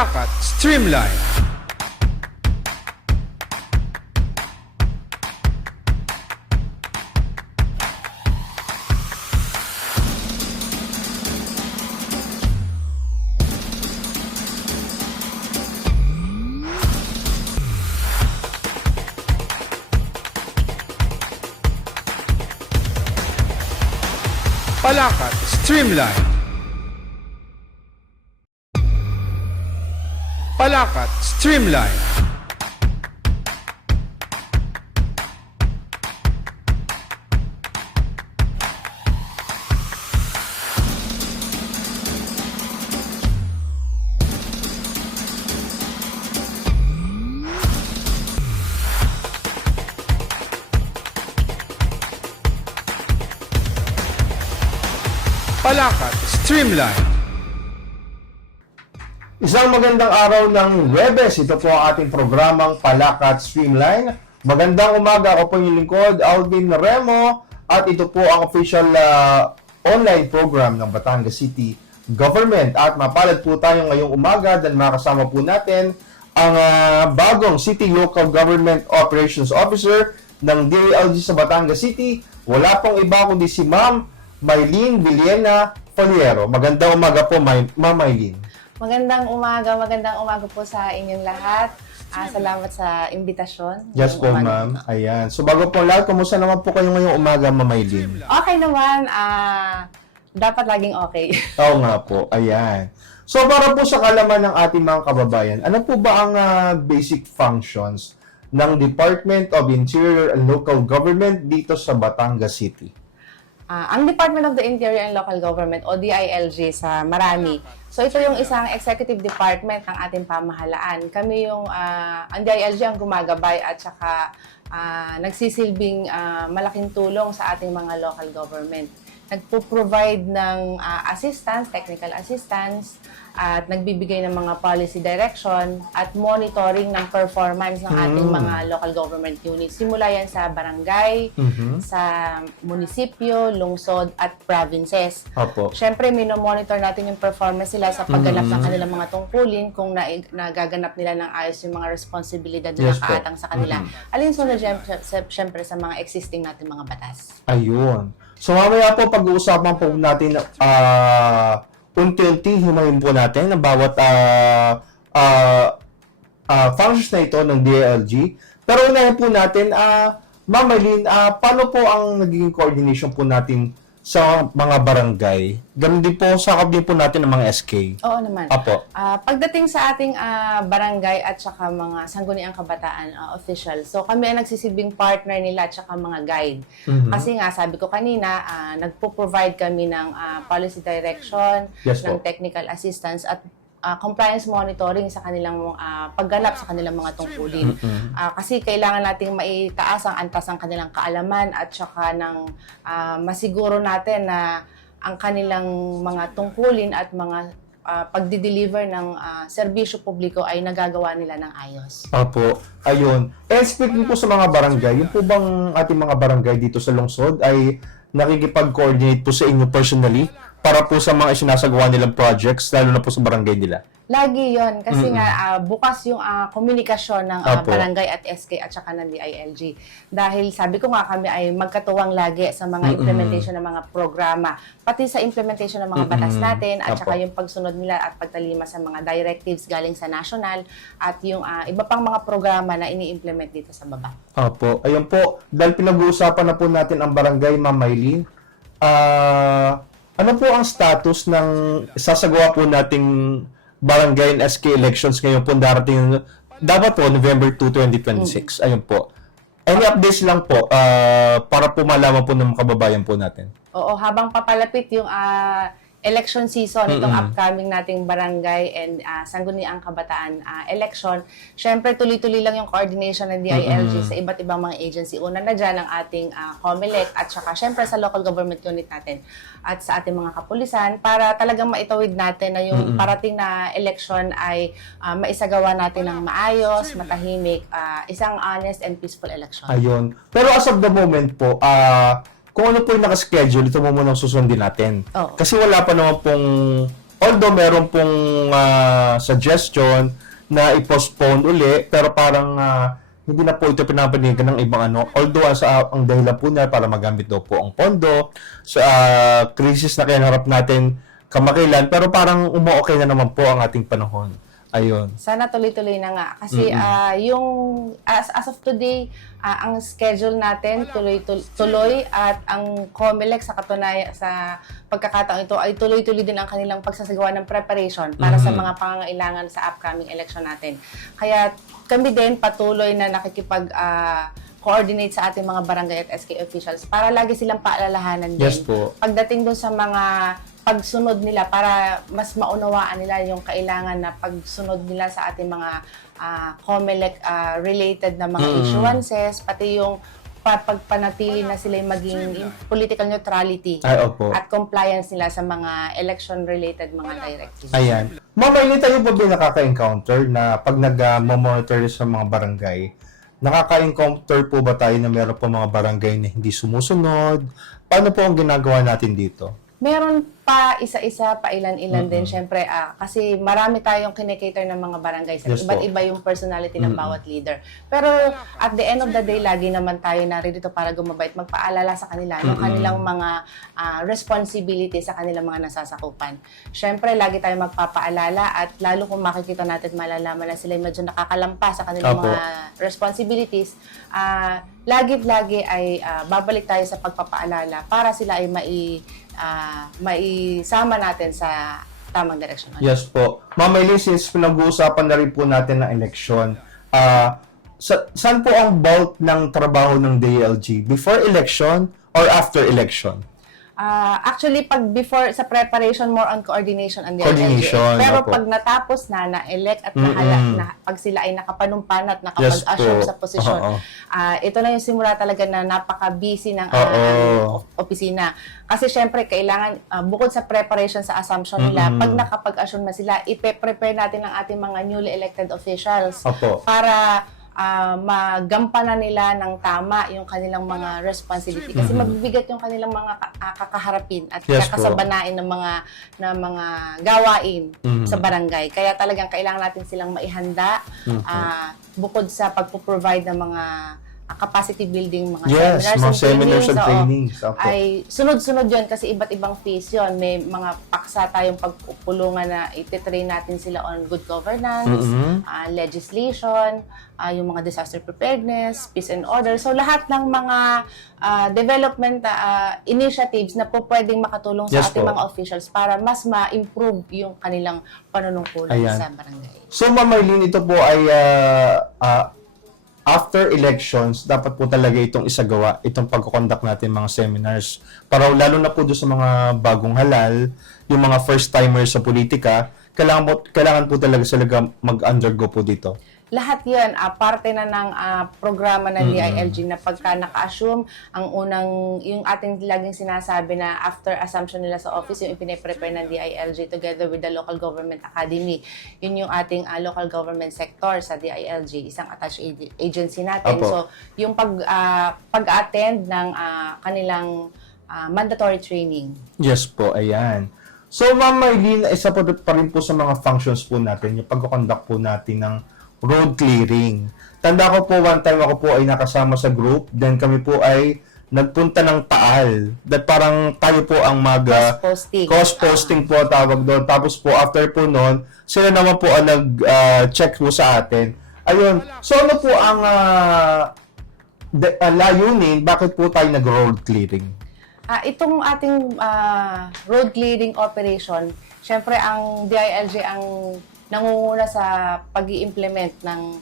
Palakat Streamline. Palakat Streamline. Palakat Streamline. Palakat Streamline. Isang magandang araw ng Webes. Ito po ang ating programang Palakat Streamline. Magandang umaga. Ako po yung lingkod, Alvin Remo. At ito po ang official online program ng Batangas City Government. At mapalad po tayo ngayong umaga dahil makasama po natin ang bagong City Local Government Operations Officer ng DILG sa Batangas City. Wala pong iba kundi si Ma'am Maylene Villena Faliero. Magandang umaga po, Ma'am Maylene. Magandang umaga po sa inyong lahat. Salamat sa imbitasyon. Yes po, ma'am. Ayan. So, bago po lahat, kumusta naman po kayo ngayong umaga, Ma'am Maylene? Okay naman. Dapat laging okay. Oo nga po. Ayan. So, para po sa kalaman ng ating mga kababayan, ano po ba ang basic functions ng Department of Interior and Local Government dito sa Batangas City? Ang Department of the Interior and Local Government o DILG sa marami. So ito yung isang executive department ng ating pamahalaan. Kami yung ang DILG ang gumagabay at saka nagsisilbing malaking tulong sa ating mga local government. Nagpo-provide ng assistance, technical assistance, at nagbibigay ng mga policy direction at monitoring ng performance ng ating mga local government units. Simula yan sa barangay, sa munisipyo, lungsod, at provinces. Opo. Siyempre, minomonitor natin yung performance nila sa pagganap ng kanilang mga tungkulin, kung nagaganap nila ng ayos yung mga responsibilidad na nakaatang sa kanila. Alinsunod siyempre sa mga existing natin mga batas. Ayun. So, mamaya po pag-uusapan po natin unti-unti himayin po natin ang bawat functions na ito ng DILG. Pero unahin po natin, Ma'am Maylene, paano po ang naging coordination po natin sa mga barangay? Ganun din po, sakap din po natin ng mga SK. Oo naman. Apo. Pagdating sa ating barangay at saka mga sangguniang kabataan official, so kami ang nagsisilbing partner nila at saka mga guide. Kasi nga, sabi ko kanina, nagpo-provide kami ng policy direction, Yes, ng po. technical assistance at compliance monitoring sa kanilang pagganap sa kanilang mga tungkulin. Kasi kailangan nating maitaas ang antas ng kanilang kaalaman at saka ng masiguro natin na ang kanilang mga tungkulin at mga pagdi-deliver ng serbisyo publiko ay nagagawa nila ng ayos. Opo. Ayun. And speaking po sa mga barangay, yung po bang ating mga barangay dito sa lungsod ay nakikipag-coordinate po sa inyo personally para po sa mga isinasagawa nilang projects, lalo na po sa barangay nila? Lagi yon kasi nga bukas yung komunikasyon ng Opo. barangay at SK at saka ng DILG. Dahil sabi ko nga kami ay magkatuwang lagi sa mga implementation ng mga programa, pati sa implementation ng mga batas natin at Opo. saka yung pagsunod nila at pagtalima sa mga directives galing sa national at yung iba pang mga programa na ini-implement dito sa baba. Opo. Ayun po, dahil pinag-uusapan na po natin ang barangay, Ma'am Maylene, ano po ang status ng sasagawa po nating barangay and SK elections ngayon po darating, dapat po November 2, 2026. Ayun po. Any updates lang po para po malaman po ng mga kababayan po natin? Oo, habang papalapit yung election season, itong upcoming nating barangay and sangguniang kabataan election, syempre tuloy-tuloy lang yung coordination ng DILG sa iba't ibang mga agency. Una na dyan ang ating COMELEC at saka syempre sa local government unit natin at sa ating mga kapulisan para talagang maitawid natin na yung parating na election ay maisagawa natin ng maayos, matahimik, isang honest and peaceful election. Ayun. Pero as of the moment po, kung ano po yung nakaschedule, ito mo munang susundin natin. Oo. Kasi wala pa naman pong Although meron pong suggestion na i-postpone uli, pero parang hindi na po ito pinapanigan ng ibang ano. Although ang dahilan po niya para magamit daw po ang pondo sa krisis na kinaharap natin kamakailan, pero parang umu-okay na naman po ang ating panahon. Ayun. Sana tuloy-tuloy na nga. Kasi yung as of today, ang schedule natin tuloy at ang COMELEC sa katunayan sa pagkakataon ito ay tuloy-tuloy din ang kanilang pagsasagawa ng preparation para sa mga pangangailangan sa upcoming election natin. Kaya kami din patuloy na nakikipag coordinate sa ating mga barangay at SK officials para lagi silang paalalahanan din. Yes po. Pagdating dun sa mga pagsunod nila para mas maunawaan nila yung kailangan na pagsunod nila sa ating mga COMELEC related na mga issuances, pati yung pagpanatili na sila maging political neutrality Ay, opo. at compliance nila sa mga election-related mga directives. Ayan. Mamay, tayo po ba nakaka-encounter na pag nag-monitor sa mga barangay, nakaka-encounter po ba tayo na meron po mga barangay na hindi sumusunod? Paano po ang ginagawa natin dito? Meron pa isa-isa, pa ilan-ilan din. Siyempre, kasi marami tayong kinikater ng mga barangay. Yes, Iba't po. iba yung personality ng bawat leader. Pero at the end of the day, lagi naman tayo narito para gumabay at magpaalala sa kanila ng kanilang mga responsibility sa kanilang mga nasasakupan. Siyempre, lagi tayo magpapaalala at lalo kung makikita natin, malalaman na sila medyo nakakalampas sa kanilang Apo. mga responsibilities, lagi ay babalik tayo sa pagpapaalala para sila ay maisama natin sa tamang direksyon. Yes po. Ma'am Eileen, since pinag-uusapan na rin po natin ng election, saan po ang bulk ng trabaho ng DILG? Before election or after election? Actually, pag before sa preparation, more on coordination and Coordination, Pero opo. pag natapos na-elect at pag sila ay nakapanumpan at Yes nakapag-assume po. sa posisyon, Oo. ito na yung simula talaga na napaka-busy ng Oo. opisina. Kasi syempre, kailangan, bukod sa preparation sa assumption nila, pag nakapag-assume na sila, ipe-prepare natin ang ating mga newly elected officials Opo. para magampanan nila ng tama yung kanilang mga responsibility kasi mabibigat yung kanilang mga kakaharapin at Yes po. kakasabanain ng mga gawain sa barangay. Kaya talagang kailangan natin silang maihanda bukod sa pagpo-provide ng mga capacity building, mga Yes, mga seminars and oo, trainings. Opo. ay sunod-sunod yun kasi iba't ibang phase yun. May mga paksa tayong pagpupulungan na ititrain natin sila on good governance, legislation, yung mga disaster preparedness, peace and order. So lahat ng mga development initiatives na po pwedeng makatulong sa Yes ating po. mga officials para mas ma-improve yung kanilang panunungkulan Ayan. sa barangay. So, Ma'am Eileen, ito po ay after elections, dapat po talaga itong isagawa, itong pagkukonduct natin mga seminars. Para lalo na po doon sa mga bagong halal, yung mga first-timers sa politika, kailangan po talaga sila mag-undergo po dito. Lahat yan, parte na ng programa ng DILG na pagka naka-assume, yung ating laging sinasabi na after assumption nila sa office, yung ipine-prepare ng DILG together with the Local Government Academy. Yun yung ating local government sector sa DILG, isang attached agency natin. Opo. So, yung pag-attend ng kanilang mandatory training. Yes po, ayan. So, Ma'am Eileen, isa pa rin po sa mga functions po natin, yung pagkukonduct po natin ng road clearing. Tanda ko po, one time ako po ay nakasama sa group, then kami po ay nagpunta ng Taal. That parang tayo po ang Cost-posting. cost-posting po tawag doon. Tapos po, after po noon, sila naman po ang nag-check po sa atin. Ayun. So, ano po ang layunin? Bakit po tayo nag-road clearing? Itong ating road clearing operation, syempre ang DILG ang nangunguna sa pag-i-implement ng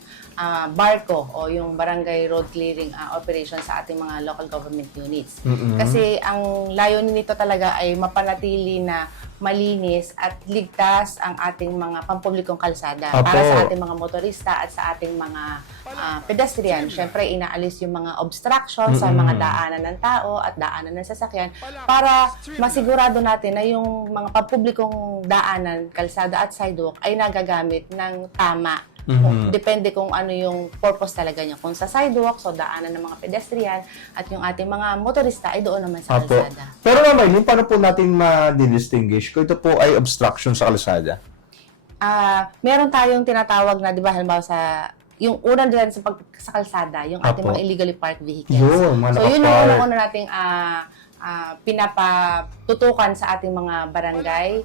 barko o yung barangay road clearing operation sa ating mga local government units. Kasi ang layunin nito talaga ay mapanatili na malinis at ligtas ang ating mga pampublikong kalsada para sa ating mga motorista at sa ating mga pedestrian. Siyempre, inaalis yung mga obstructions sa mga daanan ng tao at daanan ng sasakyan para masigurado natin na yung mga pampublikong daanan, kalsada at sidewalk ay nagagamit ng tama Depende kung ano yung purpose talaga niya. Kung sa sidewalk, so daanan ng mga pedestrian, at yung ating mga motorista ay doon naman sa Apo. kalsada. Pero naman, yung paano po natin ma-distinguish kung ito po ay obstruction sa kalsada? Meron tayong tinatawag na, di ba, halimbawa sa yung unang dyan sa kalsada, yung ating Apo. mga illegally parked vehicles. Yun, mga So, yun yung nakapark. unang-una nating pinapatutukan sa ating mga barangay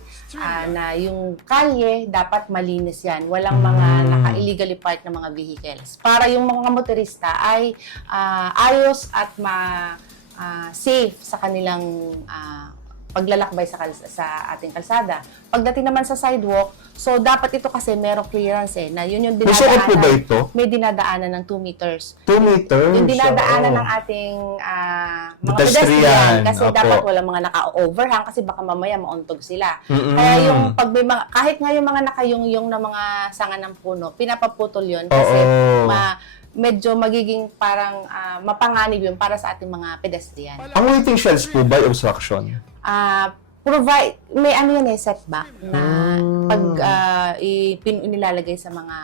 na yung kalye dapat malinis yan. Walang mga naka-illegally parked na mga vehicles. Para yung mga motorista ay ayos at safe sa kanilang paglalakbay sa ating kalsada. Pagdating naman sa sidewalk, so dapat ito kasi merong clearance na yun yung May sukat po ba ito? may dinadaanan ng 2 meters. 2 meters? Yung dinadaanan Oo. ng ating mga Pedestrian, pedestrian kasi opo. dapat walang mga naka-overhang kasi baka mamaya mauntog sila. Mm-mm. Kaya yung pag may mga, kahit nga yung mga nakayungyong na mga sanga ng puno, pinapaputol yun kasi Oo. medyo magiging parang mapanganib yun para sa ating mga pedestrian. Ang waiting shells po ba ay obstruction? May ano yan setback na pag nilalagay sa mga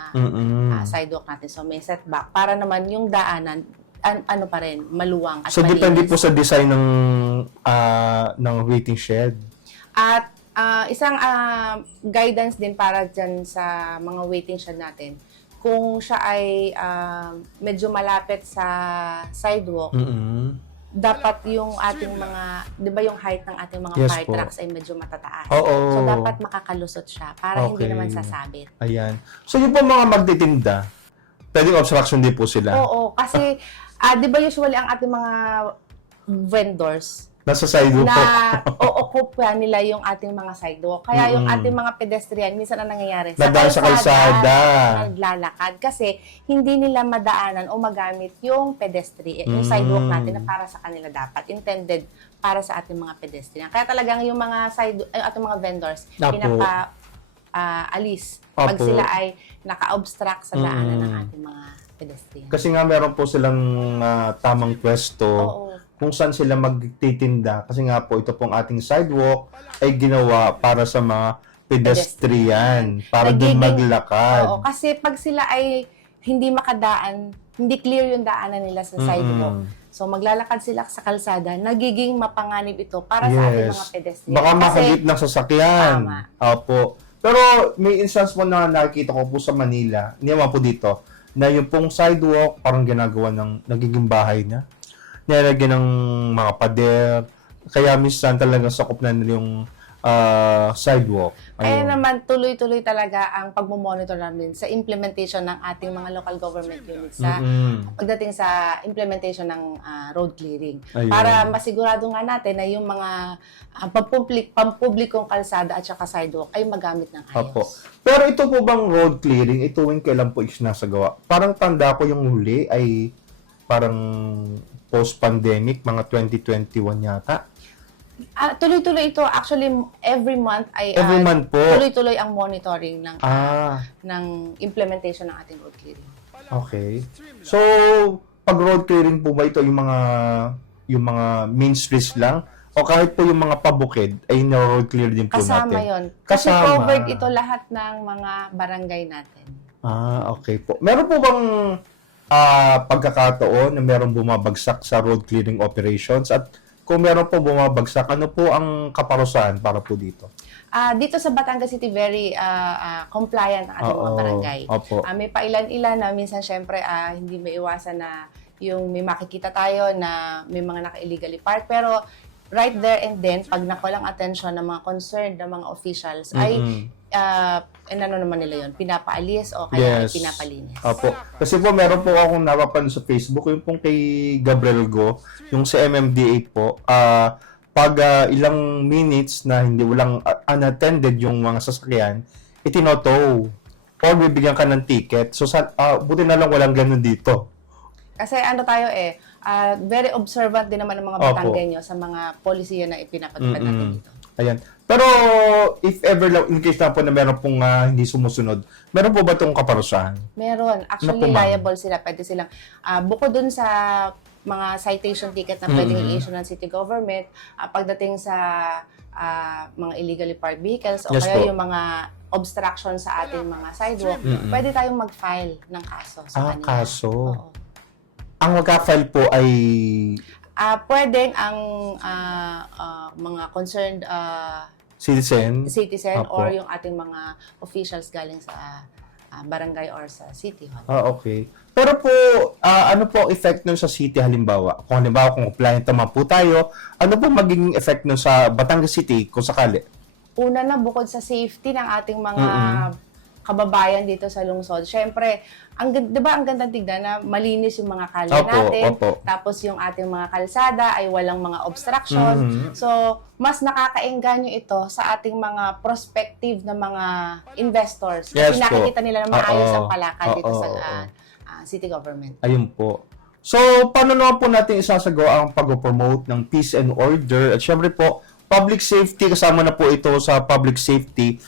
sidewalk natin. So may setback para naman yung daanan ano pa rin, maluwang at So, depende malinis. po sa design ng waiting shed. At isang guidance din para dyan sa mga waiting shed natin, kung siya ay medyo malapit sa sidewalk, dapat yung ating mga, di ba yung height ng ating mga Yes fire po. trucks ay medyo matataas. Oo. So, dapat makakalusot siya para hindi Okay. naman sasabit. Ayan. So, yung po mga magtitinda, pwedeng obstruction din po sila. Oo, kasi, di ba usually ang ating mga vendors, Nasa sidewalk po. na o-occupy nila yung ating mga sidewalk. Kaya yung ating mga pedestrian, minsan ang nangyayari, Nadaan sa kalsada. naglalakad kasi hindi nila madaanan o magamit yung pedestrian, yung sidewalk natin na para sa kanila dapat, intended para sa ating mga pedestrian. Kaya talagang yung mga ating mga vendors, Apo. alis pag Apo. sila ay naka-obstruct sa daanan ng ating mga pedestrian. Kasi nga meron po silang tamang pwesto Oo. kung saan sila magtitinda. Kasi nga po ito pong ating sidewalk ay ginawa para sa mga pedestrian, para din maglakad. Oo, kasi pag sila ay hindi makadaan, hindi clear yung daanan nila sa sidewalk. So maglalakad sila sa kalsada, nagiging mapanganib ito para sa ating mga pedestrian. Baka makagit ng sasakyan. Tama. Opo. Pero may instance po na nakikita ko po sa Manila, hindi naman po dito, na yung pong sidewalk parang ginagawa ng nagiging bahay na. Nilalagyan ng mga pader. Kaya minsan talagang sakop na nila yung sidewalk. Kaya Ayun. naman tuloy-tuloy talaga ang pagmo-monitor namin sa implementation ng ating mga local government units sa pagdating sa implementation ng road clearing. Ayun. Para masigurado nga natin na yung mga pampublikong kalsada at saka sidewalk ay magamit ng ayos. Opo. Pero ito po bang road clearing, ito yung kailan po isinasagawa? Parang tanda ko yung huli ay parang post-pandemic, mga 2021 yata. Tuloy-tuloy ito. Actually, every month ay Every month po. tuloy-tuloy ang monitoring ng ng implementation ng ating road clearing. Okay. So, pag road clearing po ba ito yung mga main streets lang? O kahit po yung mga pabukid ay na-road clear din po Kasama natin? yon. Kasi Kasama. covered ito lahat ng mga barangay natin. Okay po. Meron po bang pagkakataon na meron bumabagsak sa road clearing operations? At kung meron po bumabagsak, ano po ang kaparusahan para po dito? Dito sa Batangas City, very compliant ang ating mga Oo. barangay. Opo. May pailan-ilan na minsan syempre hindi maiwasan na yung may makikita tayo na may mga naka-illegally parked. Pero right there and then, pag nakulang attention ng mga concerned ng mga officials, ay ano naman nila yun, pinapaalis o kaya ay pinapalinis. Opo. Kasi po meron po akong napapanood sa Facebook, yung pong kay Gabriel Go, yung sa MMDA po, pag ilang minutes na hindi walang unattended yung mga sasakyan, itinotow or bibigyan ka ng ticket. So, buti na lang walang ganun dito. Kasi ano tayo very observant din naman ng mga Opo. Batanggenyo sa mga polisiya na ipinapatupad natin dito. Ayan. Pero, if ever, in case na po na meron pong hindi sumusunod, meron po ba itong kaparusahan? Meron. Actually, Naku, ma'am. liable sila. Pwede silang, bukod dun sa mga citation ticket na pwedeng i-issue ng city government pagdating sa mga illegally parked vehicles o Yes kaya po. yung mga obstruction sa ating mga sidewalk, pwede tayong mag-file ng kaso sa kanila. Kaso. Oo. Ang magka-file po ay... Pwedeng ang mga concerned Citizen? citizen Apo. or yung ating mga officials galing sa barangay or sa city hall. Okay. Pero po, ano po ang effect nun sa city halimbawa? Kung halimbawa, kung compliant naman po tayo, ano po magiging effect nun sa Batangas City kung sakali? Una na, bukod sa safety ng ating mga kababayan dito sa lungsod, syempre, di ba ang gandang tignan na malinis yung mga kalye natin, tapos yung ating mga kalsada ay walang mga obstruction. So, mas nakakaengganyo ito sa ating mga prospective na mga investors. Kasi nakikita nila na maayos ang palakad dito sa city government. Ayun po. So, paano naman po natin isasagawa ang pag-promote ng peace and order? At syempre po, public safety, kasama na po ito sa public safety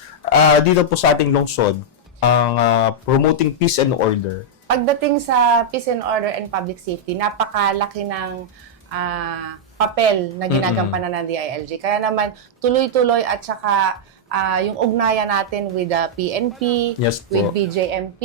dito po sa ating lungsod, ang promoting peace and order. Pagdating sa peace and order and public safety, napakalaki ng papel na ginagampanan ng DILG. Kaya naman, tuloy-tuloy at saka yung ugnayan natin with the PNP, Yes po. with BJMP,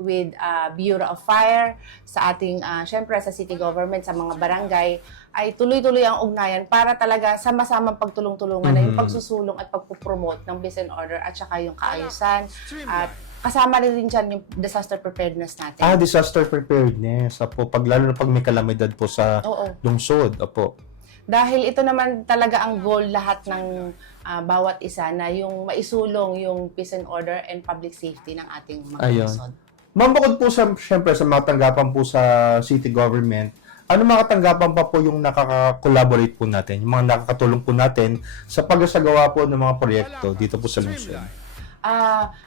with Bureau of Fire, sa ating, syempre sa city government, sa mga barangay, ay tuloy-tuloy ang ugnayan para talaga sama-samang pagtulong-tulungan na yung pagsusulong at pagpupromote ng peace and order at saka yung kaayusan. At kasama rin dyan yung disaster preparedness natin. Disaster preparedness. Apo, lalo na pag may kalamidad po sa lungsod. Apo. Dahil ito naman talaga ang goal lahat ng bawat isa na yung maisulong yung peace and order and public safety ng ating mga lungsod. Ma'am, bukod po syempre sa mga tanggapan po sa city government, ano mga tanggapan pa po yung nakaka-collaborate po natin, yung mga nakakatulong po natin sa pagsasagawa po ng mga proyekto dito po sa lungsod?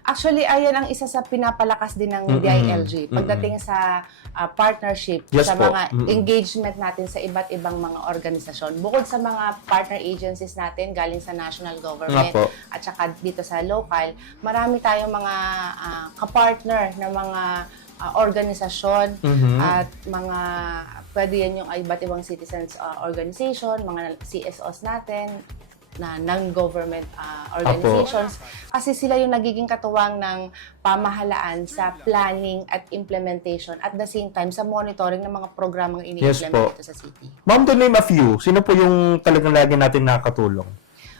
Actually, ayan ang isa sa pinapalakas din ng DILG pagdating sa partnership, sa mga engagement natin sa iba't ibang mga organisasyon. Bukod sa mga partner agencies natin galing sa national government at saka dito sa local, marami tayong mga kapartner na mga organisasyon at mga pwede yan yung iba't ibang citizens organization, mga CSOs natin, na non-government organizations, kasi sila yung nagiging katuwang ng pamahalaan sa planning at implementation at the same time sa monitoring ng mga programang ini-implement dito sa city. Ma'am, to name a few, sino po yung talagang lagi natin nakakatulong?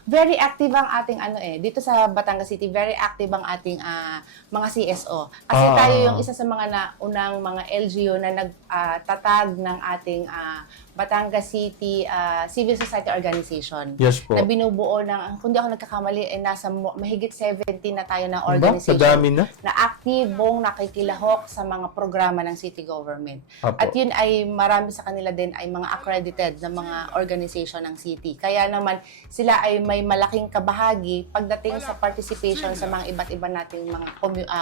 Very active ang ating dito sa Batangas City, very active ang ating mga CSO. Kasi tayo yung isa sa mga unang mga LGU na nagtatag ng ating Batangas City Civil Society Organization. Yes po. Na binubuo ng, kung di ako nagkakamali, nasa mahigit 70 na tayo na organization. Madami na. Na aktibong nakikilahok sa mga programa ng city government. At yun ay marami sa kanila din ay mga accredited na mga organization ng city. Kaya naman sila ay may malaking kabahagi pagdating sa participation sa mga iba't iba nating mga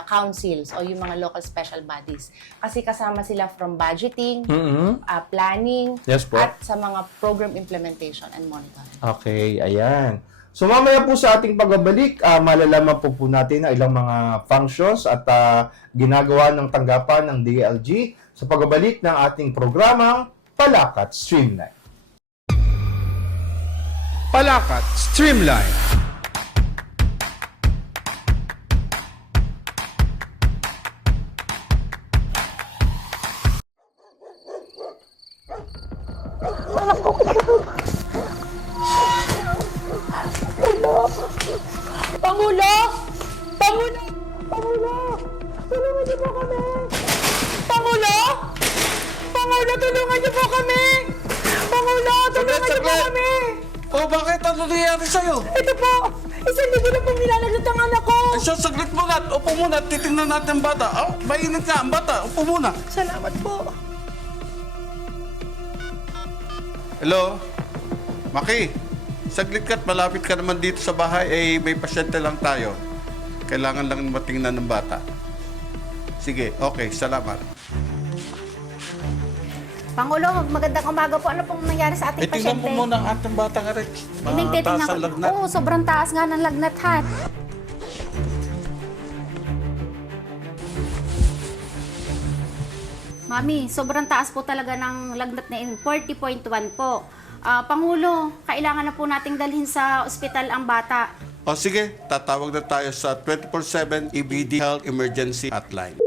councils o yung mga local special bodies. Kasi kasama sila from budgeting, planning, at sa mga program implementation and monitoring. Okay, ayan. So mamaya po sa ating pagbabalik, malalaman po natin ang ilang mga functions at ginagawa ng tanggapan ng DILG sa pagbabalik ng ating programang Palakat Streamline. Palakat Streamline. Pangulo! Pangulo! Pangulo! Tulungan niyo po kami! Pangulo! Pangulo, tulungan niyo po kami! Pangulo, tulungan niyo po kami! Bakit? Ano nangyayari sa'yo? Ito po! Isang libo na pong nilalagnat ang anak ko! Saglit mo nga. Upo muna. Titingnan natin ang bata. Mainit nga ang bata. Upo muna. Salamat po! Hello? Maki, saglit ka't malapit ka naman dito sa bahay. May pasyente lang tayo. Kailangan lang matingnan ng bata. Sige, okay. Salamat. Pangulo, magandang umaga po. Ano pong nangyari sa ating Tingnan pasyente? mo muna ang ating bata nga rin. Titingnan ko. lagnat. Oo, sobrang taas nga ng lagnat, ha? Mami, sobrang taas po talaga ng lagnat na 40.1 po. Pangulo, kailangan na po nating dalhin sa ospital ang bata. O sige, tatawag na tayo sa 24/7 EBD Health Emergency Hotline.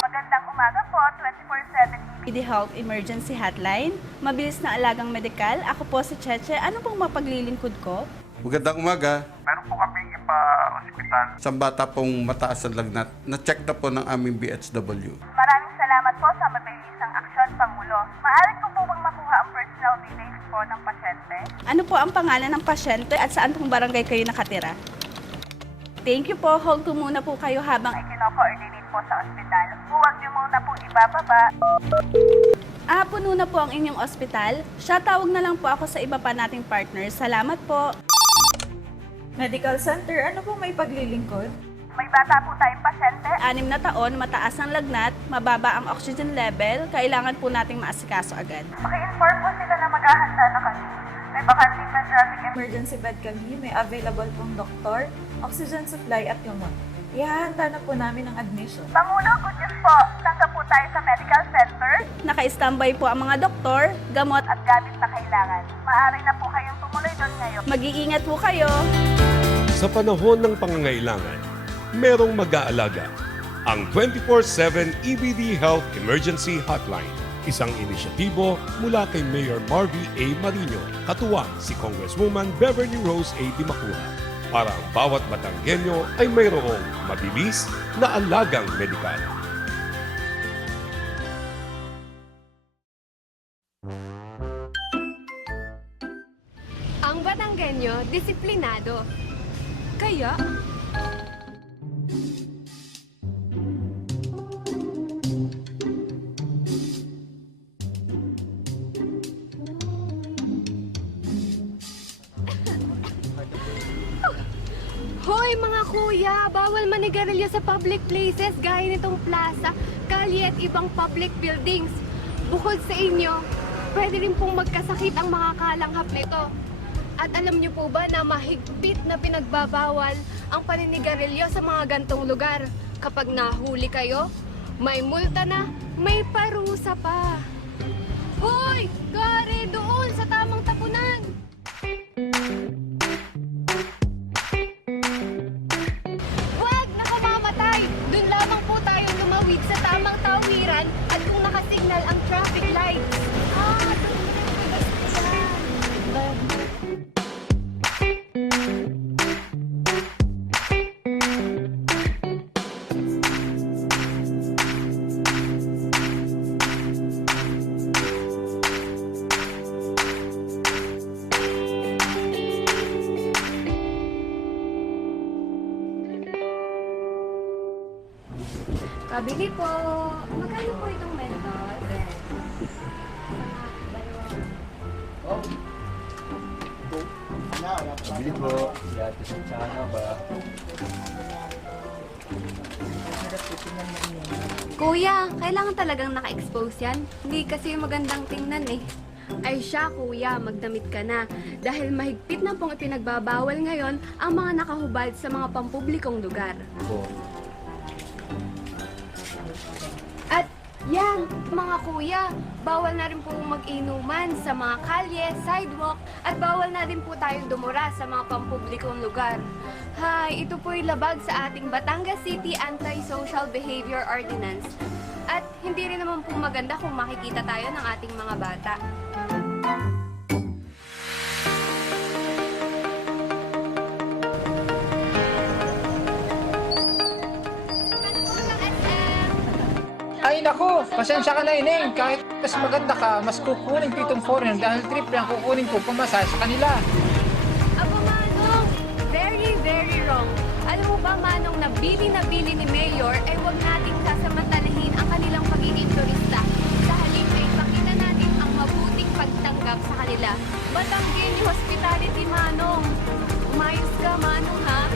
Magandang umaga po, 24/7 ED Health Emergency Hotline. Mabilis na alagang medikal. Ako po si Cheche. Ano pong mapaglilingkod ko? Magandang umaga. Meron po kaming ipa-hospital. Sa bata pong mataas ang lagnat, na-check na po ng aming BHW. Maraming salamat po sa mabilisang aksyon, Pangulo. Maaari ko po bang makuha ang personal details po ng pasyente? Ano po ang pangalan ng pasyente at saan pong barangay kayo nakatira? Thank you po. Hold to muna po kayo habang... Ay kino-coordinate po sa ospital. Huwag niyo muna po ibababa. Puno na po ang inyong ospital. Siya, tawag na lang po ako sa iba pa nating partners. Salamat po. Medical Center, ano pong may paglilingkod? May bata po tayong pasyente. 6 na taon, mataas ang lagnat, mababa ang oxygen level, kailangan po nating maasikaso agad. Paki-inform po sila na maghahanda na kami. May bakanting na traffic Emergency bed kami, may available pong doktor, oxygen supply at gamot. Ihahanda na po namin ang admission. Pangulo, good news po. Nasa po tayo sa medical center Naka-standby po ang mga doktor, gamot, at gamit na kailangan. Maaari na po kayong tumuloy doon ngayon. mag-iingat po kayo. Sa panahon ng pangangailangan, merong mag-aalaga. Ang 24/7 EBD Health Emergency Hotline. Isang inisyatibo mula kay Mayor Marvy A. Marino, katuwang si Congresswoman Beverly Rose A. Dimacura, para ang bawat Batanggenyo ay mayroong mabilis na alagang medikal. Ang Batanggenyo, disiplinado. Kaya, Hoy mga kuya, bawal manigarilyo sa public places gaya nitong plaza, kalye at ibang public buildings. Bukod sa inyo, pwede rin pong magkasakit ang mga kalanghap nito. At alam niyo po ba na mahigpit na pinagbabawal ang paninigarilyo sa mga gantong lugar? Kapag nahuli kayo, may multa na, may parusa pa. Hoy! Gare doon sa tamang tapunan! Huwag nakamamatay! Doon lamang po tayo lumawid sa tamang tawiran at kung nakasignal ang traffic lights. Kabili po. Magkano po itong mentos? Bili po. Yate sa tsana ba? Kuya, kailangan talagang naka-expose yan. Hindi kasi magandang tingnan eh. Ay siya, kuya, magdamit ka na. Dahil mahigpit na pong ipinagbabawal ngayon ang mga nakahubad sa mga pampublikong lugar. At yan, mga kuya, bawal na rin po mag-inuman sa mga kalye, sidewalk, at bawal na rin po tayong dumura sa mga pampublikong lugar. Hay, ito po'y labag sa ating Batangas City Anti-Social Behavior Ordinance. At hindi rin naman po maganda kung makikita tayo ng ating mga bata. Ay nako, pasensya ka na Ineng. Kahit mas maganda ka, mas kukunin ko itong foreigner dahil trip lang kukunin ko pumasay sa kanila. Aba Manong, very, very wrong. Alam mo ba Manong, nabili ni Mayor, ay huwag nating sasamantalahin ang kanilang pagiging turista. Sa halip ay pakita natin ang mabuting pagtanggap sa kanila. Batanggenyo Hospitality Manong. Umayos ka Manong ha?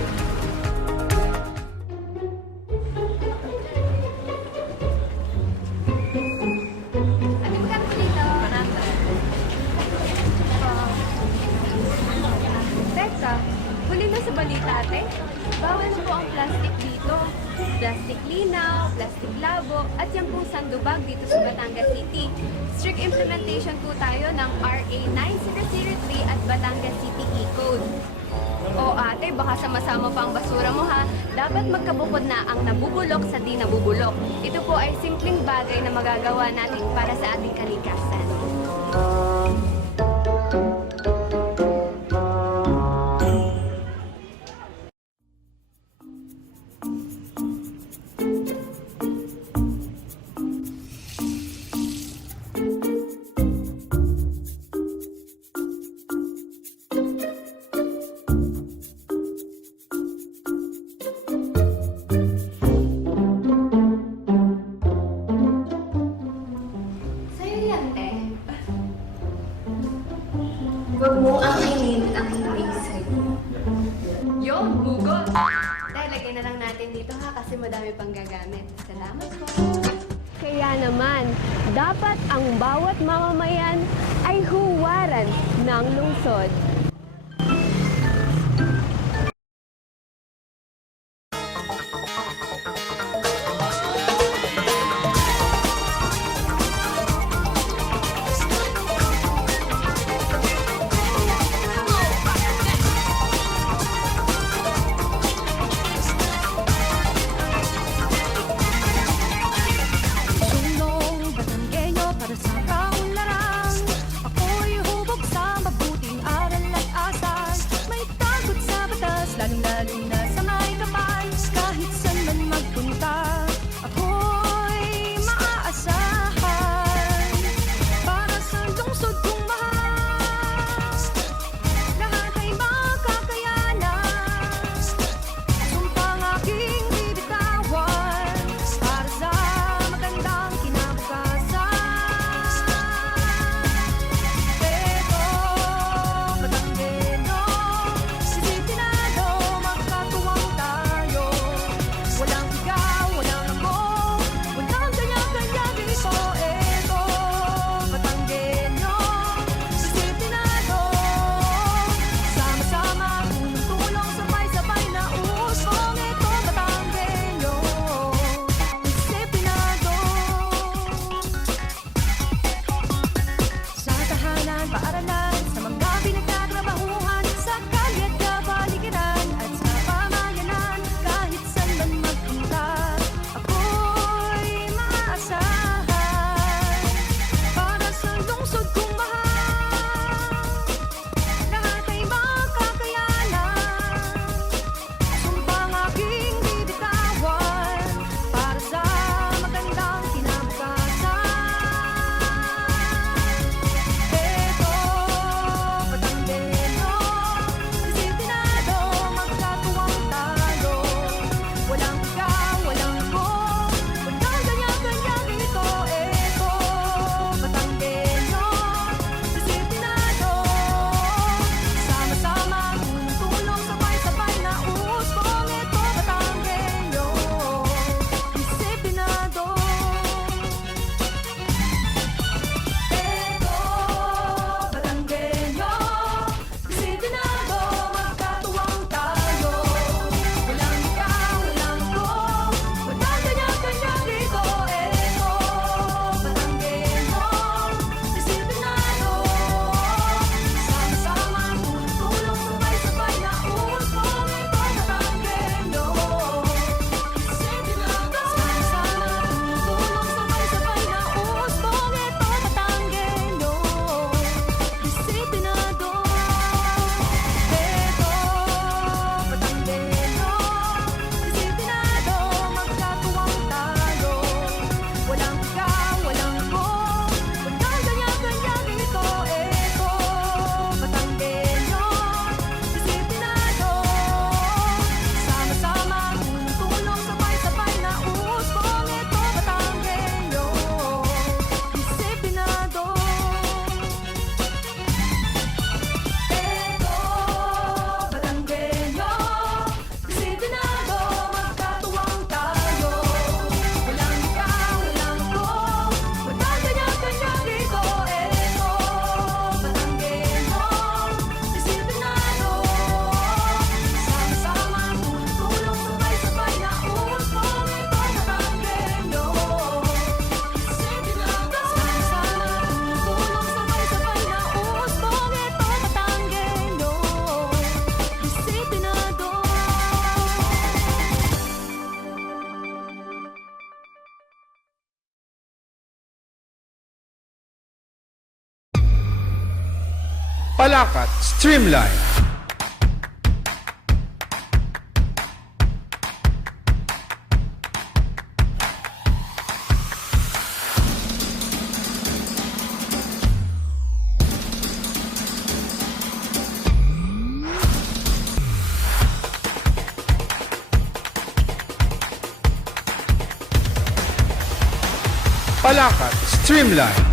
Ate, magkano po dito? Teka, huli na sa balita ate. Bawal na po ang plastic dito. plastic linaw, plastic labo, at yan pong sandubag dito sa Batangas City. Strict implementation po tayo ng RA 9003 at Batangas City E-Code. O ate, baka sama-sama pa ang basura mo ha. Dapat magkabukod na ang nabubulok sa di nabubulok. Ito po ay simpleng bagay na magagawa natin para sa ating kalikasan. Sa'yo yan, te. Huwag mo angkinin ang hindi sa'yo. Yung hugot! Lagyan na lang natin dito ha kasi madami pang gagamit. Salamat po. Kaya naman, dapat ang bawat mamamayan ay huwaran ng lungsod. Sulong Batanggenyo para sa kaunlaran. Ako'y hubog sa mabuting aral. Palakat Streamline. Palakat Streamline.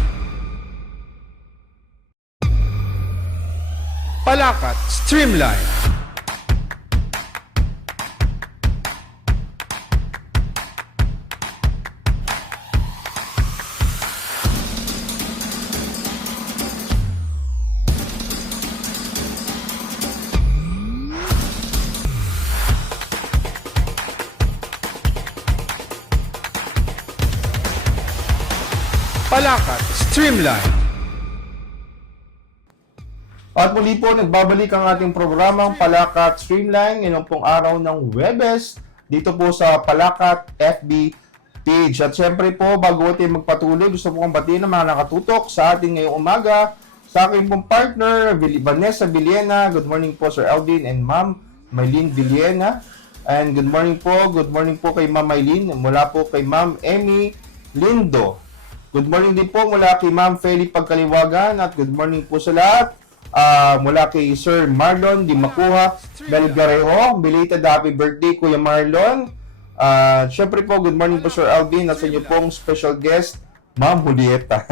Palakat Streamline. Palakat Streamline. At muli po, nagbabalik ang ating programang Palakat Streamline ngayong pong araw ng Webes dito po sa Palakat FB page. At syempre po, bago tayo magpatuloy, gusto po kong batiin ang mga nakatutok sa ating ngayong umaga. Sa aking pong partner, Vanessa Villena. Good morning po, Sir Alvin and Ma'am Maylene Villena. And good morning po kay Ma'am Maylene. Mula po kay Ma'am Emmy Lindo. Good morning din po mula kay Ma'am Feli Pagkaliwagan. At good morning po sa lahat. Mula kay Sir Marlon Di Makuha Belgarejo. Belated happy birthday, Kuya Marlon. Syempre po, good morning po, Sir Alvin. At sa inyo pong special guest, Ma'am Julieta.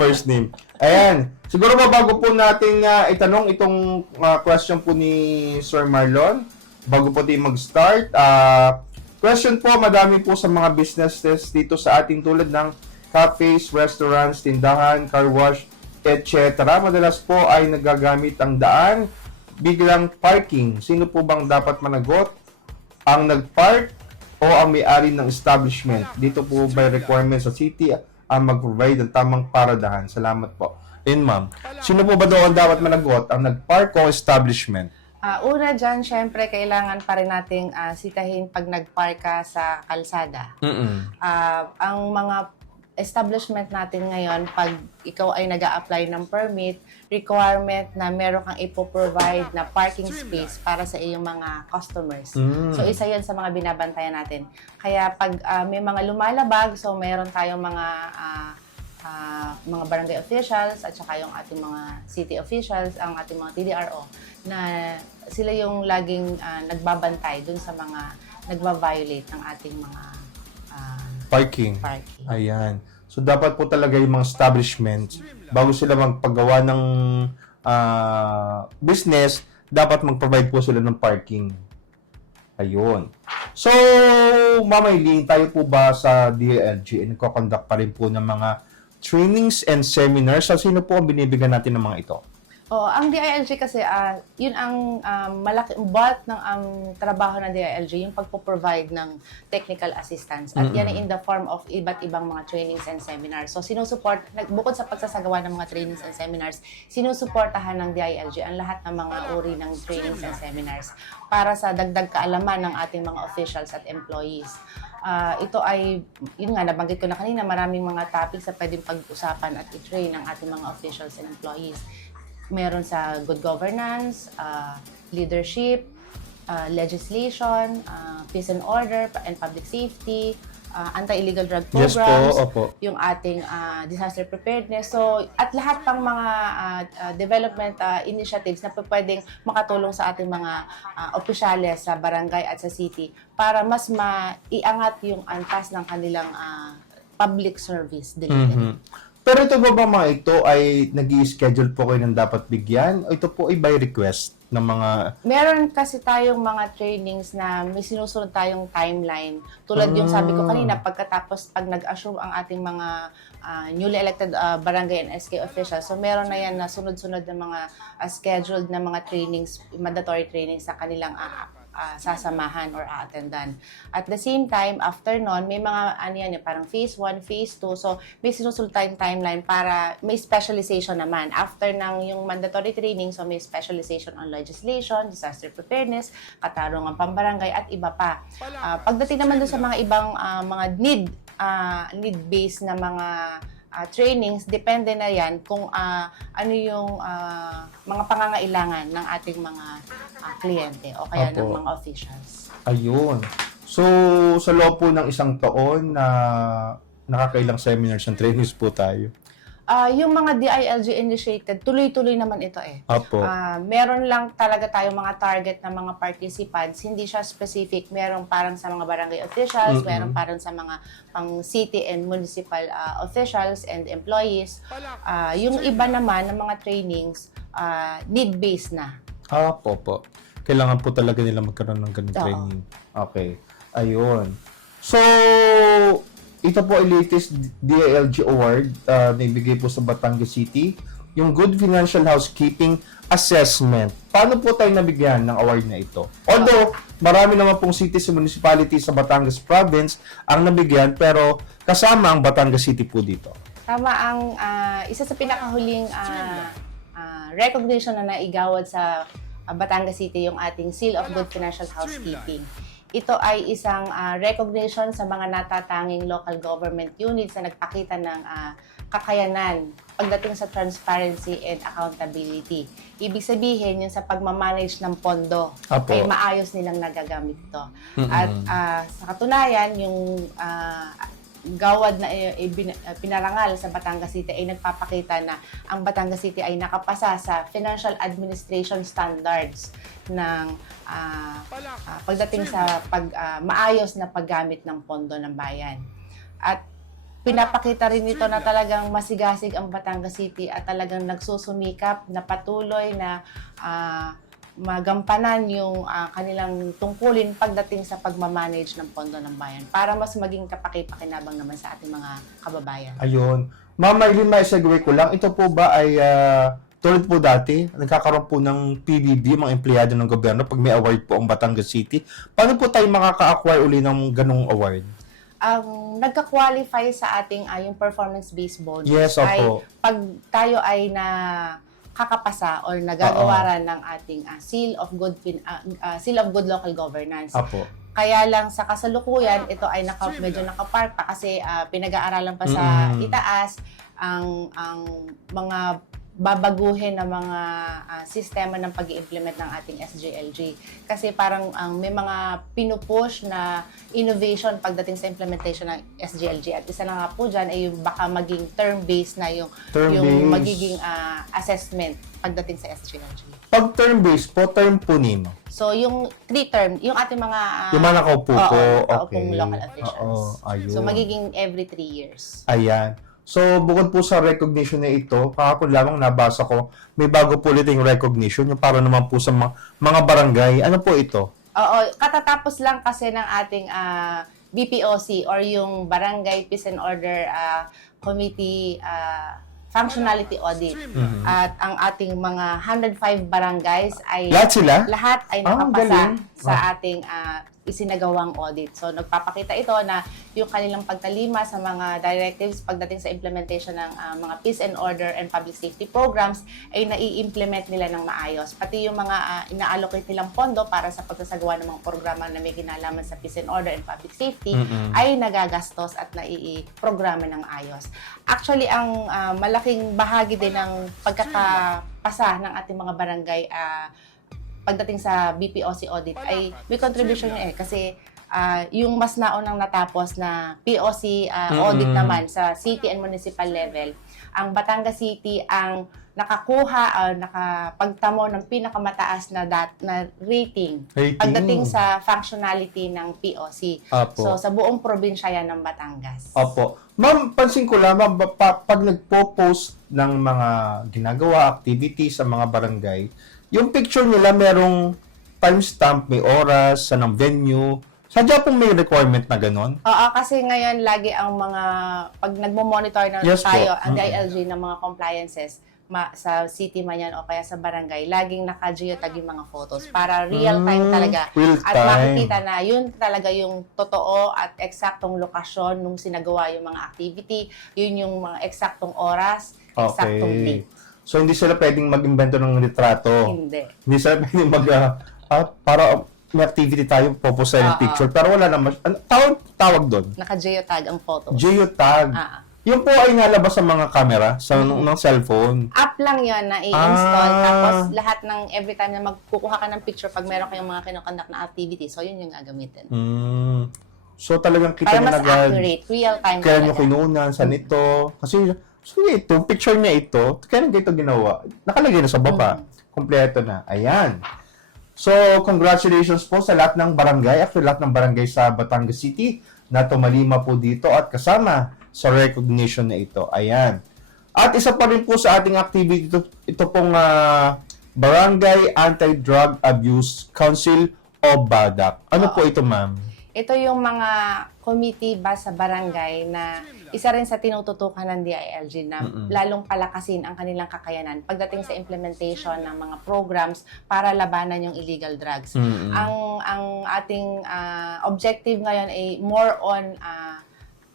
First name. Ayan. Siguro po bago po natin itanong itong question po ni Sir Marlon, bago po tayo mag-start, question po, madami po sa mga businesses dito sa ating tulad ng cafes, restaurants, tindahan, car wash, etc. Madalas po ay nagagamit ang daan, biglang parking. Sino po bang dapat managot? Ang nag-park o ang may-ari ng establishment? Dito po by requirements sa city ang mag-provide ng tamang paradahan. Salamat po. Ma'am, sino po ba daw ang dapat managot? Ang nag-park o establishment? Una dyan, syempre, kailangan pa rin nating sitahin pag nag-park ka sa kalsada. Ang mga establishment natin ngayon, pag ikaw ay nag-a-apply ng permit, requirement na meron kang ipoprovide na parking space para sa iyong mga customers. So, isa yan sa mga binabantayan natin. Kaya pag may mga lumalabag, so meron tayong mga barangay officials at saka yung ating mga city officials, ang ating mga TDRO, na sila yung laging nagbabantay dun sa mga nagba-violate ng ating mga Parking. Ayan. So, dapat po talaga yung mga establishments, bago sila magpagawa ng business, dapat mag-provide po sila ng parking. Ayun. So, Ma'am Eileen, tayo po ba sa DILG nagko-conduct pa rin po ng mga trainings and seminars? So, sino po ang binibigyan natin ng mga ito? Ang DILG kasi, yun ang malaki bulk ng trabaho ng DILG, yung pagpo-provide ng technical assistance. At yan ay in the form of iba't ibang mga trainings and seminars. So, bukod sa pagsasagawa ng mga trainings and seminars, sinusuportahan ng DILG ang lahat ng mga uri ng trainings and seminars para sa dagdag kaalaman ng ating mga officials at employees. Ito ay, yun nga, nabanggit ko na kanina, maraming mga topics na pwedeng pag-usapan at i-train ng ating mga officials and employees. Meron sa good governance, leadership, legislation, peace and order and public safety, anti-illegal drug programs, yung ating disaster preparedness. So, at lahat pang mga development initiatives na pwedeng makatulong sa ating mga opisyales sa barangay at sa city para mas maiangat yung antas ng kanilang public service delivery. Pero ito ba mga ito ay nag-i-schedule po kayo ng dapat bigyan? O ito po ay by request ng mga... Meron kasi tayong mga trainings na may sinusunod tayong timeline. Tulad yung sabi ko kanina, pagkatapos pag nag-assume ang ating mga newly elected barangay and SK officials, so meron na yan na sunod-sunod na mga scheduled na mga trainings, mandatory trainings sa kanilang sasamahan or attendan. At the same time, after nun, may mga parang phase 1, phase 2. So, may sinusunod tayong timeline para may specialization naman. After ng yung mandatory training, so may specialization on legislation, disaster preparedness, katarungan pambarangay, at iba pa. Pagdating naman doon sa mga ibang mga need-based na mga trainings, depende na yan kung ano yung mga pangangailangan ng ating mga kliyente o kaya ng Apo. mga officials. Ayun. So, sa loob po ng isang taon na nakakailang seminars and trainings po tayo. Yung mga DILG initiated, tuloy-tuloy naman ito eh. Apo. Meron lang talaga tayong mga target na mga participants, hindi siya specific. Meron parang sa mga barangay officials, meron parang sa mga pang city and municipal officials and employees. Yung iba naman ng mga trainings, need-based na. Po. Kailangan po talaga nila magkaroon ng ganung training. Okay. Ayun. So, ito po ay latest DILG award na ibigay po sa Batangas City. Yung Good Financial Housekeeping Assessment. Paano po tayo nabigyan ng award na ito? Although, marami naman pong cities and municipalities sa Batangas Province ang nabigyan, pero kasama ang Batangas City po dito. Tama ang isa sa pinakahuling recognition na naigawad sa Batangas City, yung ating Seal of Good Financial Housekeeping. Ito ay isang recognition sa mga natatanging local government units na nagpakita ng kakayanan pagdating sa transparency and accountability. Ibig sabihin, yung sa pagmamanage ng pondo, ay maayos nilang nagagamit ito. At sa katunayan, yung gawad na pinarangal sa Batangas City ay nagpapakita na ang Batangas City ay nakapasa sa Financial Administration Standards ng pagdating sa maayos na paggamit ng pondo ng bayan. At pinapakita rin ito na talagang masigasig ang Batangas City at talagang nagsusumikap na patuloy na magampanan yung kanilang tungkulin pagdating sa pagmamanage ng pondo ng bayan para mas maging kapaki-pakinabang naman sa ating mga kababayan. Ayun. Ma'am Maylin, may segue ko lang. Ito po ba ay tulad po dati, nagkakaroon po ng PBB, mga empleyado ng gobyerno, pag may award po ang Batangas City. Paano po tayo makaka-acquire uli ng ganung award? Ang nagka-qualify sa ating yung performance-based bonus ay pag tayo ay kakapasa or nagagawaran ng ating Seal of Good Local Governance. Apo. Kaya lang sa kasalukuyan, ito ay medyo nakapark pa kasi pinag-aaralan pa sa itaas ang mga babaguhin ng mga sistema ng pag-i-implement ng ating SGLG. Kasi parang may mga pinupush na innovation pagdating sa implementation ng SGLG. At isa na nga po dyan ay baka maging term-based na yung magiging assessment pagdating sa SGLG. Pag term-based po, term po nino? So, yung 3-term, yung ating mga yung mga nakaupo po. Nakaupong local officials. So, magiging every 3 years. Ayan. So, bukod po sa recognition na ito, kahapon lamang nabasa ko, may bago po ulit yung recognition, yung para naman po sa mga barangay. Ano po ito? Oo, katatapos lang kasi ng ating BPOC or yung Barangay Peace and Order Committee Functionality Audit. At ang ating mga 105 barangays ay lahat ay nakapasa sa ating isinagawang audit. So, nagpapakita ito na yung kanilang pagtalima sa mga directives pagdating sa implementation ng mga peace and order and public safety programs ay nai-implement nila ng maayos. Pati yung mga ina-allocate nilang pondo para sa pagsasagawa ng mga programa na may kinalaman sa peace and order and public safety ay nagagastos at nai-programa ng ayos. Actually, ang malaking bahagi din ng pagkakapasa ng ating mga barangay pagdating sa BPOC audit ay may contribution niya kasi yung mas naunang natapos na POC audit naman sa city and municipal level, ang Batangas City ang nakakuha nakapagtamo ng pinakamataas na rating pagdating sa functionality ng POC. So sa buong probinsya yan ng Batangas. Opo. Ma'am, pansin ko lang, pag nagpo-post ng mga ginagawa, activities sa mga barangay, yung picture nila merong timestamp, may oras, ng venue. Sadya pong may requirement na gano'n? Oo, kasi ngayon lagi ang mga, pag nagmo-monitor na tayo, ang DILG ng mga compliances, sa city man yan o kaya sa barangay, laging naka-geotag yung mga photos para real-time talaga. At makikita na yun talaga yung totoo at eksaktong lokasyon nung sinagawa yung mga activity, yun yung mga eksaktong oras, eksaktong date. So, hindi sila pwedeng mag-invento ng litrato. Hindi. Hindi sila pwedeng para may activity tayo, popost tayo ng picture. Pero wala naman. Tawag doon? Naka-geotag ang photos. Geotag. Yung po ay nalabas sa mga camera ng cellphone. App lang yon na i-install. Ah. Tapos lahat ng every time na magkukuha ka ng picture pag meron kayong mga kinoconduct na activity, so yun yung gagamitin. So talagang kita Para niya mas agad. accurate, real time. Kaya nyo talaga. kinunan, saan ito. Kasi, so ito, picture niya ito. Kaya nang ito ginawa. Nakalagay na sa baba. Kompleto na. Ayan. So, congratulations po sa lahat ng barangay. Actually, lahat ng barangay sa Batangas City na tumalima po dito at kasama sa recognition na ito. Ayan. At isa pa rin po sa ating activity, ito pong Barangay Anti-Drug Abuse Council o BADAC. Ano po ito, ma'am? Ito yung mga committee ba sa barangay na isa rin sa tinututukan ng DILG na lalong palakasin ang kanilang kakayanan pagdating sa implementation ng mga programs para labanan yung illegal drugs. Ang ating objective ngayon ay more on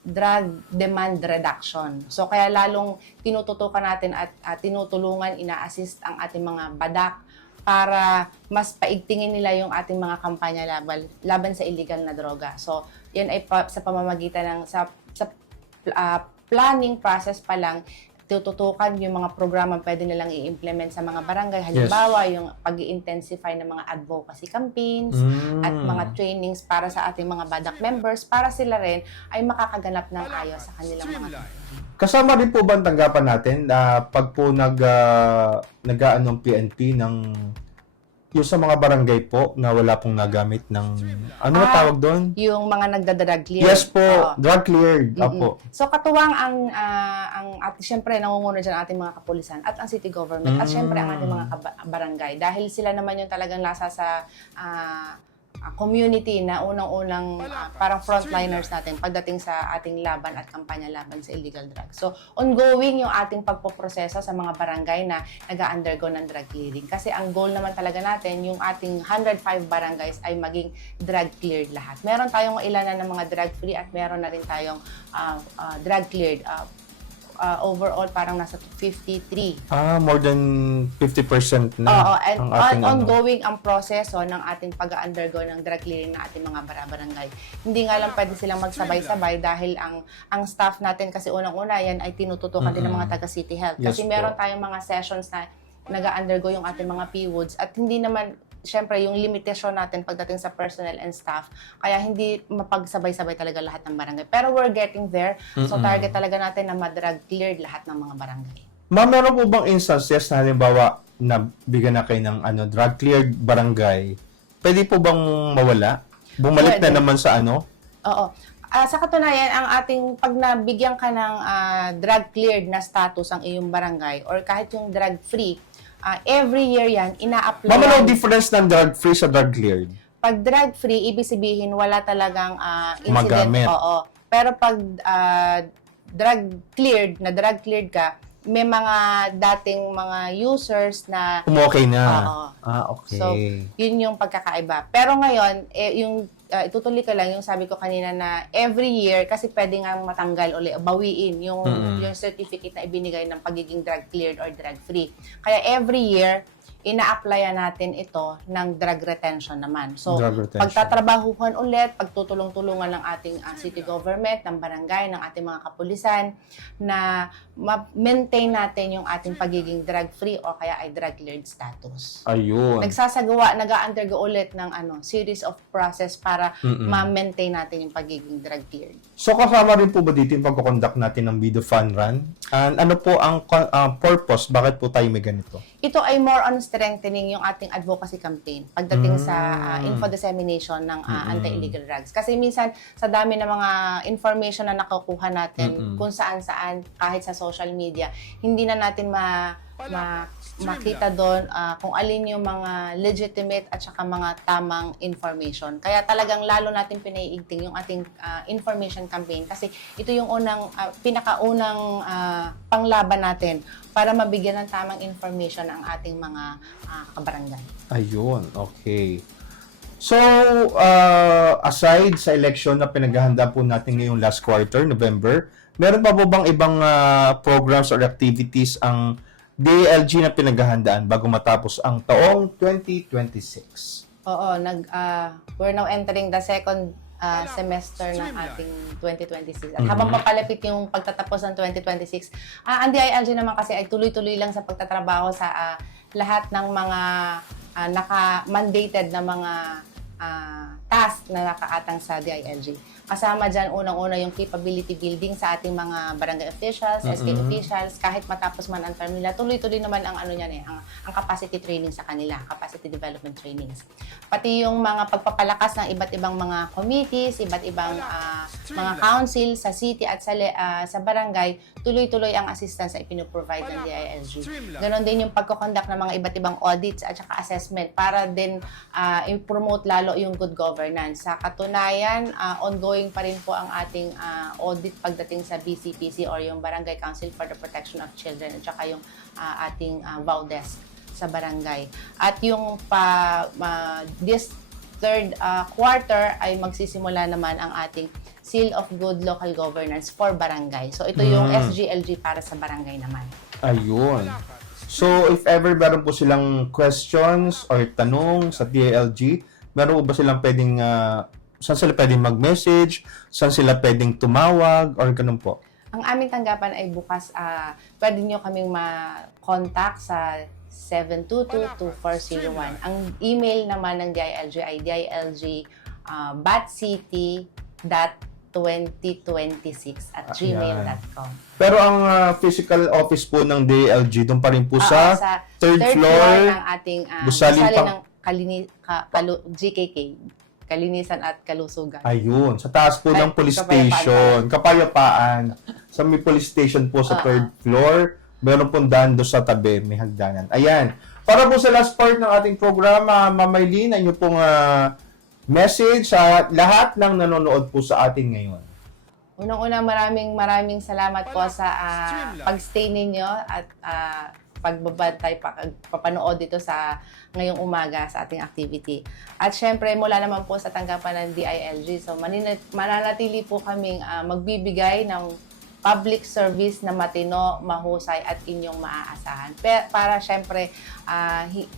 drug demand reduction. So kaya lalong tinututukan natin at tinutulungan, ina-assist ang ating mga badak para mas paigtingin nila yung ating mga kampanya laban sa illegal na droga. So, yan ay sa pamamagitan ng sa planning process pa lang, tututukan yung mga programa pwede nilang i-implement sa mga barangay. Halimbawa, yung pag-i-intensify ng mga advocacy campaigns at mga trainings para sa ating mga badak members para sila rin ay makakaganap ng ayos sa kanilang mga Kasama rin po ba ang tanggapan natin pag po nag-aanong PNP ng yung sa mga barangay po na wala pong nagamit ng ano tawag doon? Yung mga nagda-drug clear. Yes po, drug cleared. Opo. So katuwang ang at syempre nangunguna diyan ating mga kapulisan at ang city government at syempre ang ating mga barangay dahil sila naman yung talagang nasa sa community na unang-unang parang frontliners natin pagdating sa ating laban at kampanya laban sa illegal drugs. So, ongoing yung ating pagpoproseso sa mga barangay na nag-undergo ng drug clearing. Kasi ang goal naman talaga natin, yung ating 105 barangays ay maging drug cleared lahat. Meron tayong ilanan ng mga drug free at meron na rin tayong drug cleared. Overall, parang nasa 53. More than 50% na. Oo, and ang ating ongoing ang proseso ng ating pag-undergo ng drug clearing ng ating mga barangay. Hindi nga lang pwede silang magsabay-sabay dahil ang staff natin kasi unang-una yan ay tinututukan din ng mga taga City Health. Kasi meron tayong mga sessions na nag-undergo yung ating mga PWODs at hindi naman syempre, yung limitasyon natin pagdating sa personnel and staff, kaya hindi mapagsabay-sabay talaga lahat ng barangay. Pero we're getting there. So, target talaga natin na ma-drug cleared lahat ng mga barangay. Ma'am, meron po bang instances na halimbawa na bigyan na kayo ng drug cleared barangay? Pwede po bang mawala? Bumalik na naman sa Oo. Sa katunayan, ang ating pag nabigyan ka ng drug cleared na status ang iyong barangay or kahit yung drug free, every year yan, ina-apply. Ma'am, ano difference ng drug free sa drug cleared? Pag drug free, ibig sabihin wala talagang incident. Magamit. Oo. Pero pag drug cleared ka, may mga dating mga users na Okay na. Oo. Okay. So, yun yung pagkakaiba. Pero ngayon, yung itutuloy ko lang yung sabi ko kanina na every year, kasi pwede nga matanggal uli, bawiin yung certificate na ibinigay ng pagiging drug cleared or drug free. Kaya every year, ina-applyan natin ito ng drug retention naman. So, pagtatrabahuhan ulit, pagtutulong-tulungan ng ating city government, ng barangay, ng ating mga kapulisan, na ma-maintain natin yung ating pagiging drug-free o kaya ay drug-cleared status. Ayun. Nag-undergo ulit ng series of process para ma-maintain natin yung pagiging drug-cleared. So, kasama rin po ba dito yung pagkukonduct natin ng Video Fun Run? And ano po ang purpose? Bakit po tayo may ganito? Ito ay more on strengthening yung ating advocacy campaign pagdating sa info dissemination ng anti-illegal drugs. Kasi minsan, sa dami ng mga information na nakukuha natin kung saan-saan, kahit sa social media, hindi na natin makita doon kung alin yung mga legitimate at saka mga tamang information. Kaya talagang lalo natin pinaiigting yung ating information campaign kasi ito yung pinakaunang panglaban natin para mabigyan ng tamang information ang ating mga kabarangay. Ayun, okay. So, aside sa election na pinaghahanda po natin ngayong last quarter, November, meron pa po bang ibang programs or activities ang DILG na pinaghahandaan bago matapos ang taong 2026? Oo, we're now entering the second semester ng ating 2026. At habang papalapit yung pagtatapos ng 2026, ang DILG naman kasi ay tuloy-tuloy lang sa pagtatrabaho sa lahat ng mga naka-mandated na mga task na nakaatang sa DILG. Kasama dyan, unang-una yung capability building sa ating mga barangay officials, SK officials, kahit matapos man ang term nila, tuloy-tuloy naman ang ang capacity training sa kanila, capacity development trainings. Pati yung mga pagpapalakas ng iba't ibang mga committees, iba't ibang mga council sa city at sa barangay, tuloy-tuloy ang assistance na ipinoprovide ng DILG. Ganon din yung pagkoconduct ng mga iba't ibang audits at saka assessment para din i-promote lalo yung good governance. Sa katunayan, ongoing pa rin po ang ating audit pagdating sa BCPC or yung Barangay Council for the Protection of Children at saka yung ating VAU desk sa barangay. At yung this third quarter ay magsisimula naman ang ating Seal of Good Local Governance for Barangay. So ito yung SGLG para sa barangay naman. Ayun. So, if ever meron po silang questions or tanong sa DILG, meron po ba silang pwedeng, saan sila pwedeng mag-message, saan sila pwedeng tumawag, or ganun po? Ang aming tanggapan ay bukas, pwede nyo kaming ma-contact sa 722-2401. Ang email naman ng DILG ay dilg.batcity.2026@gmail.com. Pero ang physical office po ng DILG, doon pa rin po sa third floor ng ating Gusali ng GKK. Kalinisan at Kalusugan. Ayun, sa taas po ng police station, Kapayapaan. Sa may police station po sa third floor, meron pong daan doon sa tabi, may hagdanan. Ayan. Para po sa last part ng ating programa, Ma'am Maylene, ano pong message sa lahat ng nanonood po sa atin ngayon? Unang-una, maraming salamat po sa pag-stay ninyo at pagbabantay, papanood dito sa ngayong umaga sa ating activity. At syempre, mula naman po sa tanggapan ng DILG, so mananatili po kaming magbibigay ng public service na matino, mahusay at inyong maaasahan. Para syempre,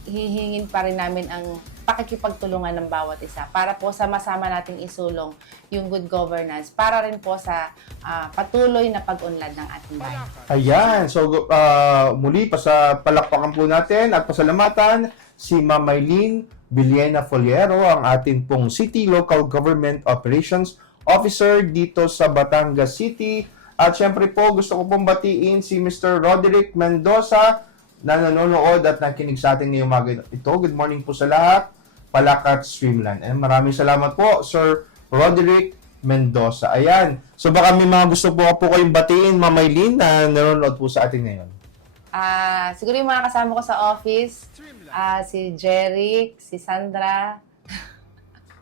hihingin pa rin namin ang pakikipagtulungan ng bawat isa para po sama-sama nating isulong yung good governance para rin po sa patuloy na pag-unlad ng ating bayan. Ayan. So, muli, palakpakan po natin at pasalamatan si Ma'am Maylene Villena Foliero, ang ating pong City Local Government Operations Officer dito sa Batangas City. At syempre po, gusto ko pong batiin si Mr. Roderick Mendoza na nanonood at nakikinig sa atin ngayong umaga ito. Good morning po sa lahat. Palakat Streamline. And maraming salamat po, Sir Roderick Mendoza. Ayan. So baka may mga gusto po kayong batiin, Ma'am Maylene, na nanonood po sa atin ngayon. Siguro yung mga kasama ko sa office, si Jeric, si Sandra.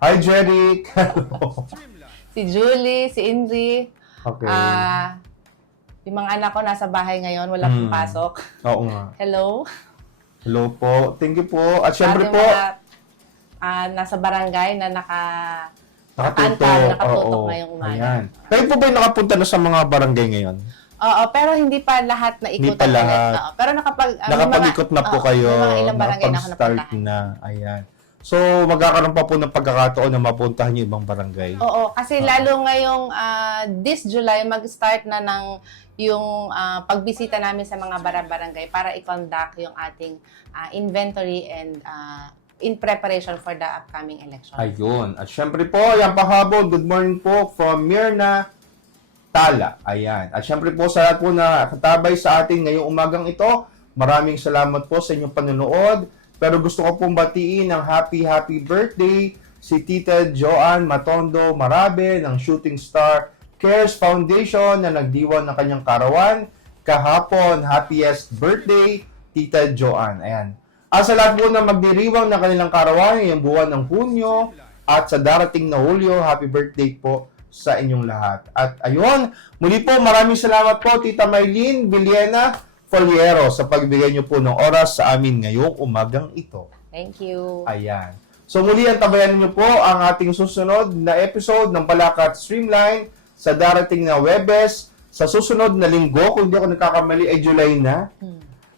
Hi, Jeric. Si Julie, si Indri. Okay. Yung mga anak ko nasa bahay ngayon, walang pasok. Oo nga. Hello. Hello po. Thank you po. At syempre po, nasa barangay na nakatutok ngayong umaga. Ayan. Kayo po ba yung nakapunta na sa mga barangay ngayon? Oo, pero hindi pa lahat na ikutan. Hindi pa lahat. Pero nakapag-ikot na po kayo. Mga ilang barangay na ako nakapag-start na. Ayan. So, magkakaroon pa po ng pagkakataon na mapuntahan yung ibang barangay. Oo, kasi lalo ngayong this July, mag-start na ng yung pagbisita namin sa mga barangay para i-conduct yung ating inventory and in preparation for the upcoming election. Ayun. At syempre po, yan pahabol. Good morning po from Mirna Tala. Ayan. At syempre po sa lahat po na katabay sa atin ngayong umagang ito, maraming salamat po sa inyong panonood. Pero gusto ko pong batiin ng happy birthday si Tita Joanne Matondo Marabe ng Shooting Star Cares Foundation na nagdiwan ng kanyang karawan kahapon. Happiest birthday, Tita Joanne. Ayan. Sa lahat po na magdiriwang ng kanilang karawan ngayong buwan ng Hunyo at sa darating na Hulyo, happy birthday po sa inyong lahat. At ayun, muli po maraming salamat po Tita Maylene Villena Foliero sa pagbigay niyo po ng oras sa amin ngayong umagang ito. Thank you. Ayan. So muli ang tabayan niyo po ang ating susunod na episode ng Palakat Streamline sa darating na Webes. Sa susunod na linggo, kung hindi ako nagkakamali, ay July na.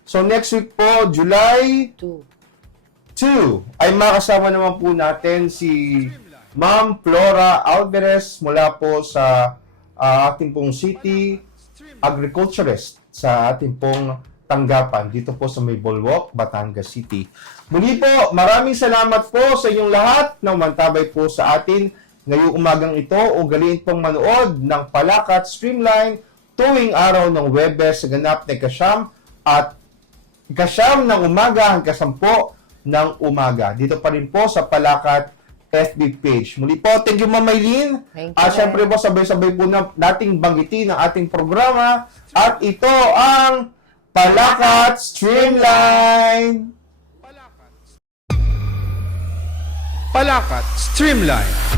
So next week po, July 2, ay makasama naman po natin si Ma'am Flora Alvarez mula po sa ating pong city agriculturist sa ating pong tanggapan dito po sa may Bolwok, Batangas City. Muli po, maraming salamat po sa inyong lahat na umantabay po sa atin ngayong umagang ito. Ugaliin pong manood ng Palakat Streamline tuwing araw ng Webes sa ganap na ikasyam at ikasyam ng umaga hanggang 10 ng umaga. Dito pa rin po sa Palakat FB page. Muli po, thank you Ma'am Maylene. Thank you. At syempre po, sabay-sabay po na nating banggitin ang ating programa. At ito ang Palakat Streamline. Palakat Streamline.